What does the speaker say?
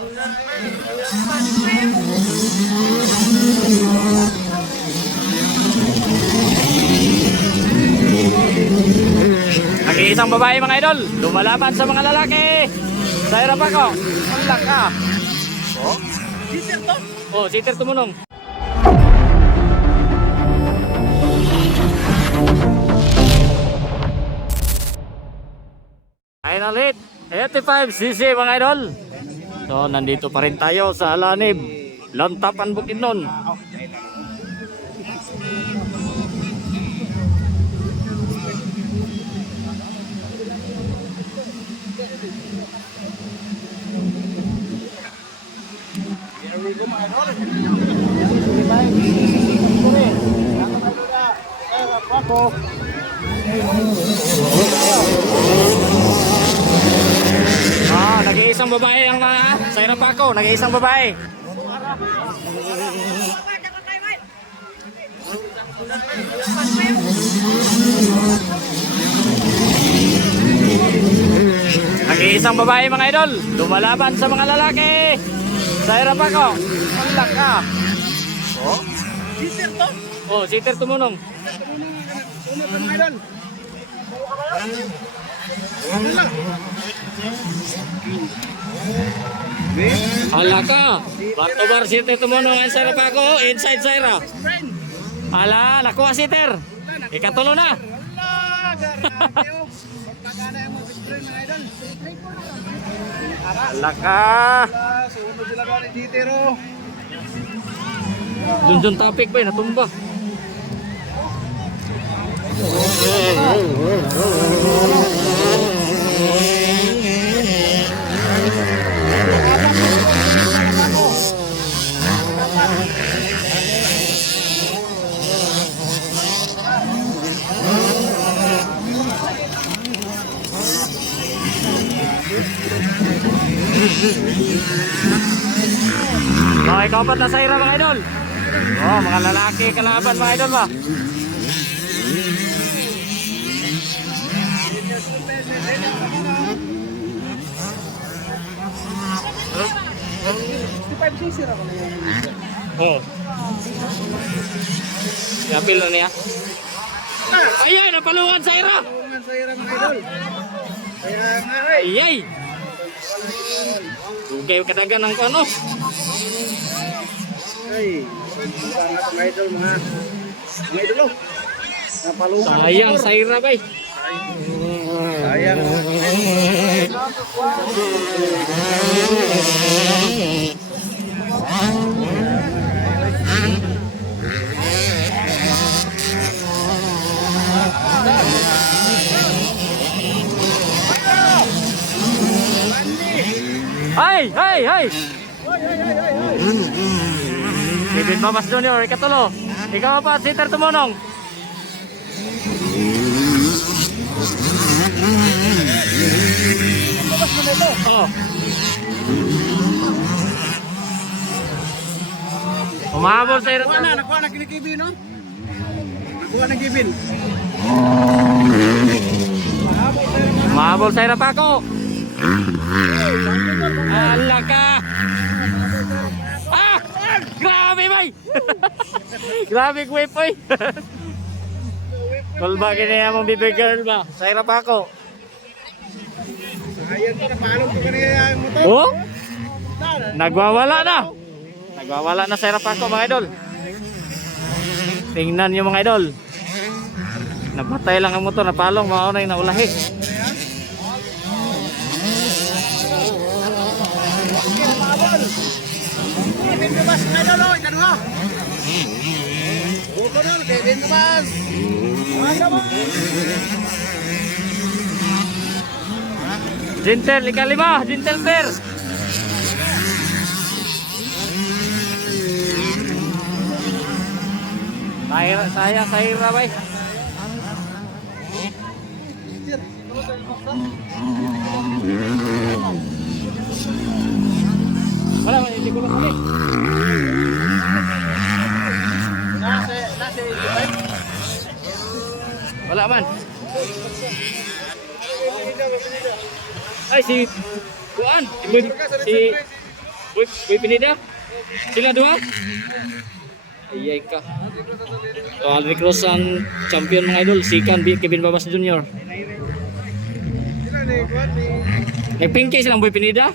Nag-iisang babae mga idol, lumalaban sa mga lalaki. Sa hirap ako. Ang laka. Oh? Sitter to? Oh, sitter tumunong. Ayun ulit. 85cc mga idol. So, nandito pa rin tayo sa Alanib. Lantapan Bukidnon. Ah, nag-iisang babae ang mga sa hirap ako, nag-iisang babae. Nag-iisang babae mga idol, lumalaban sa mga lalaki. Sa hirap ako. Ang laka. Oh? Sitter to? Oh, sitter tumunong. Ala ka. Bato bar sitter tumunong ang sa hirap ako, inside Zaira. Ala, nakuha sitter. Ikatulo na. Ala ka. Junjun topic ba, natumba. Okay, kapat na sa ira mga idol. Oh, mga lalaki kalaban mga idol ba? Oh. Yapil na niya. Ayan, napalungan sa ira. Ayay. Dugay kadagan ng ano. Sayang sa ira bay. Sayang. Ay, ay, ay. David Babas Junior, ikatulo. Ikaw pa, sitter tumunong. Oo. Umahabol sa Nakuha na, nakuha na kinikibin, no? Nakuha na kibin. Umahabol sa irap ako. Ala ka. Ah! Grabe, bay! Grabe, whip, oy! Kulba, ganyan mong bibig girl ba? Sa ako. Sayang ka, napalong ko kanina yung motor. Oh? Nagwawala na. Nagwawala na sa ako mga idol. Tingnan niyo mga idol. Nabatay lang ang motor, napalong, mga na yung naulahi. Kevin Gabas, nga daw, no? Ikaduha. Buko na, Kevin Gabas. Mga mo. Jintel, ikalima, Jintel Fair. Saya, saya, saya, bay. Wala, hindi ko kami. Wala. Ay, si... Kuan, si... si Boy, boy Pinida? Sila dua? Ayay ka. So, Alvin Cruz ang champion mga idol. Sikan, B- Kevin Babas Jr. Juan Nagpingkay silang boy Pinida?